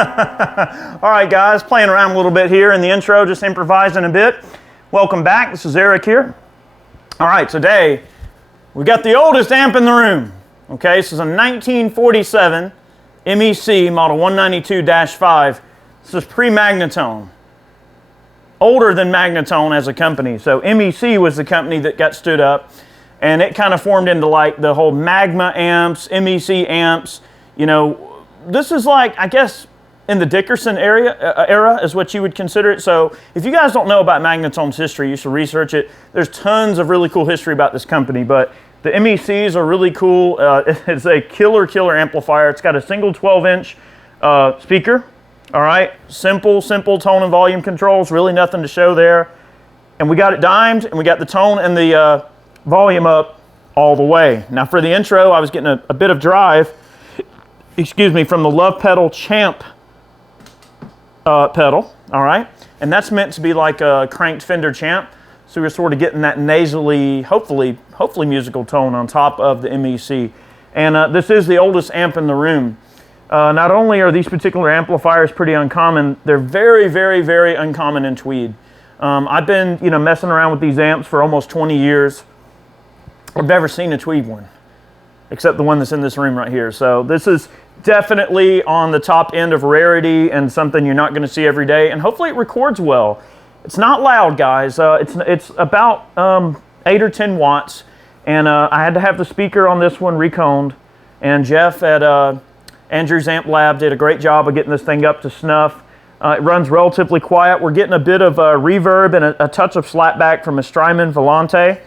All right, guys, playing around a little bit here in the intro, just improvising a bit. Welcome back. This is Eric here. All right, today we got the oldest amp in the room. Okay, this is a 1947 MEC model 192-5. This is Pre-Magnatone. Older than Magnatone as a company. So MEC was the company that got stood up, and it kind of formed into like the whole Magma amps, MEC amps. You know, this is like, I guess, in the Dickerson era is what you would consider it. So if you guys don't know about Magnatone's history, you should research it. There's tons of really cool history about this company, but the MECs are really cool. It's a killer amplifier. It's got a single 12-inch speaker. All right, simple tone and volume controls, really nothing to show there. And we got it dimed, and we got the tone and the volume up all the way. Now for the intro, I was getting a bit of drive, excuse me, from the Love Pedal Champ pedal, all right? And that's meant to be like a cranked Fender Champ, so we're sort of getting that nasally, hopefully musical tone on top of the MEC. And this is the oldest amp in the room. Not only are these particular amplifiers pretty uncommon, they're very uncommon in Tweed. I've been, messing around with these amps for almost 20 years. I've never seen a Tweed one, except the one that's in this room right here. So this is definitely on the top end of rarity and something you're not going to see every day. And hopefully it records well. It's not loud, guys. It's about 8 or 10 watts. And I had to have the speaker on this one reconed. And Jeff at Andrew's Amp Lab did a great job of getting this thing up to snuff. It runs relatively quiet. We're getting a bit of reverb and a touch of slapback from a Strymon Volante.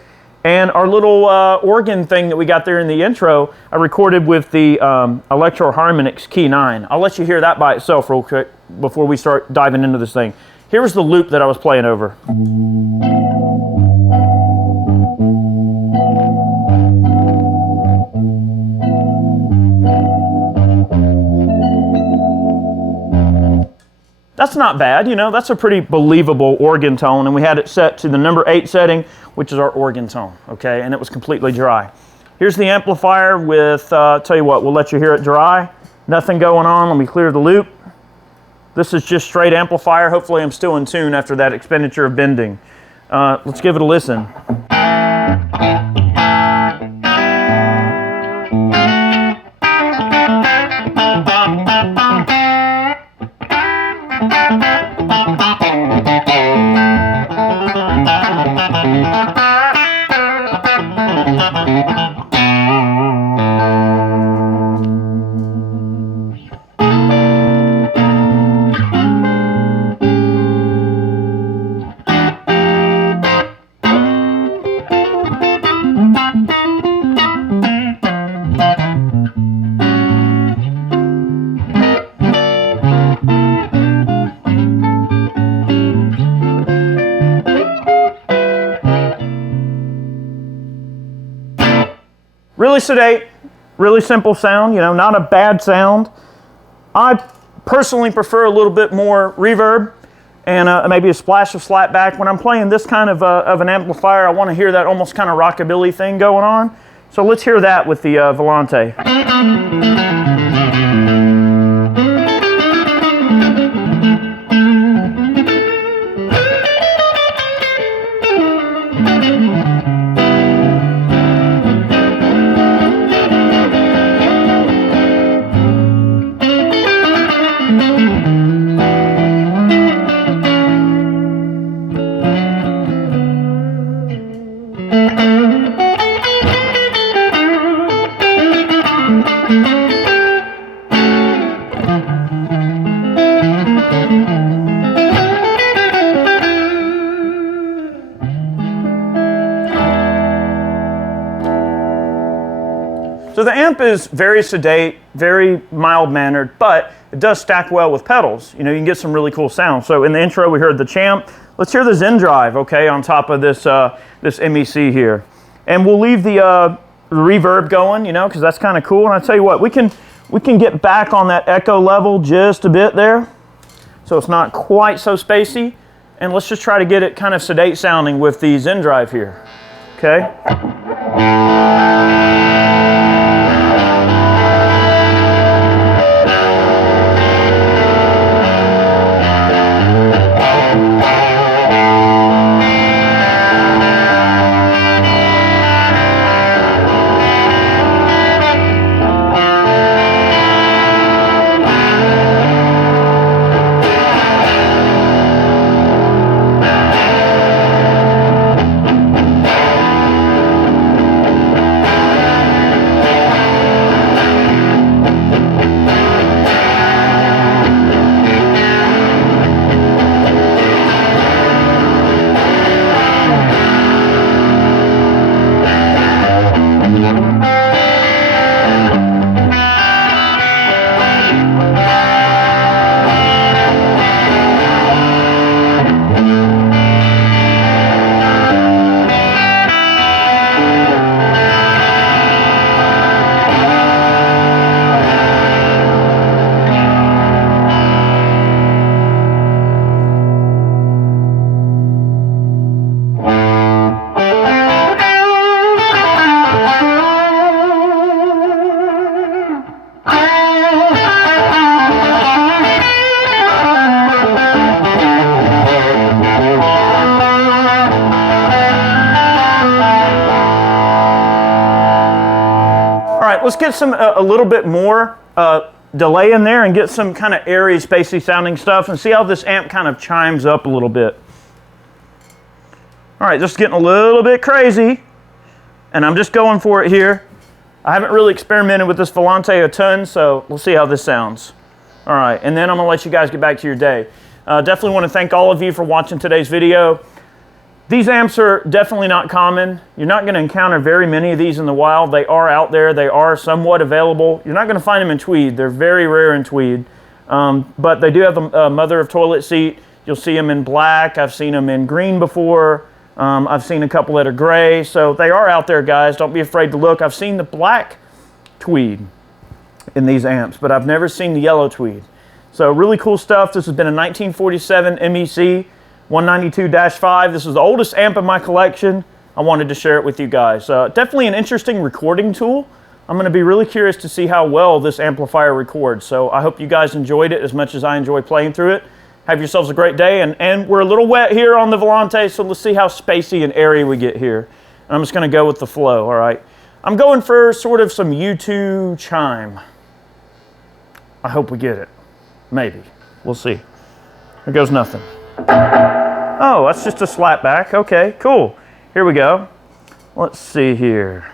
And our little organ thing that we got there in the intro, I recorded with the Electro Harmonix Key 9. I'll let you hear that by itself real quick before we start diving into this thing. Here's the loop that I was playing over. That's not bad, that's a pretty believable organ tone, and we had it set to the number 8 setting, which is our organ tone, okay, and it was completely dry. Here's the amplifier with, tell you what, we'll let you hear it dry. Nothing going on. Let me clear the loop. This is just straight amplifier. Hopefully I'm still in tune after that expenditure of bending. Let's give it a listen. Really sedate, really simple sound, not a bad sound. I personally prefer a little bit more reverb and maybe a splash of slapback. When I'm playing this kind of an amplifier, I want to hear that almost kind of rockabilly thing going on. So let's hear that with the Volante. So the amp is very sedate, very mild-mannered, but it does stack well with pedals. You can get some really cool sound. So in the intro, we heard the Champ. Let's hear the Zen Drive, okay, on top of this this MEC here. And we'll leave the reverb going, because that's kind of cool. And I tell you what, we can get back on that echo level just a bit there, so it's not quite so spacey. And let's just try to get it kind of sedate sounding with the Zen Drive here, okay? let's get some a little bit more delay in there and get some kind of airy, spacey sounding stuff and see how this amp kind of chimes up a little bit. All right, just getting a little bit crazy, and I'm just going for it here. I haven't really experimented with this Volante a ton, so we'll see how this sounds. All right, and then I'm gonna let you guys get back to your day. Definitely want to thank all of you for watching today's video. These amps are definitely not common. You're not going to encounter very many of these in the wild. They are out there. They are somewhat available. You're not going to find them in tweed. They're very rare in tweed. But they do have a mother of toilet seat. You'll see them in black. I've seen them in green before. I've seen a couple that are gray. So they are out there, guys. Don't be afraid to look. I've seen the black tweed in these amps, but I've never seen the yellow tweed. So really cool stuff. This has been a 1947 MEC 192-5. This is the oldest amp in my collection. I wanted to share it with you guys. Definitely an interesting recording tool. I'm going to be really curious to see how well this amplifier records. So I hope you guys enjoyed it as much as I enjoy playing through it. Have yourselves a great day. And we're a little wet here on the Volante, so let's see how spacey and airy we get here. And I'm just going to go with the flow, all right? I'm going for sort of some U2 chime. I hope we get it. Maybe. We'll see. Here goes nothing. Oh, that's just a slapback. Okay, cool. Here we go. Let's see here.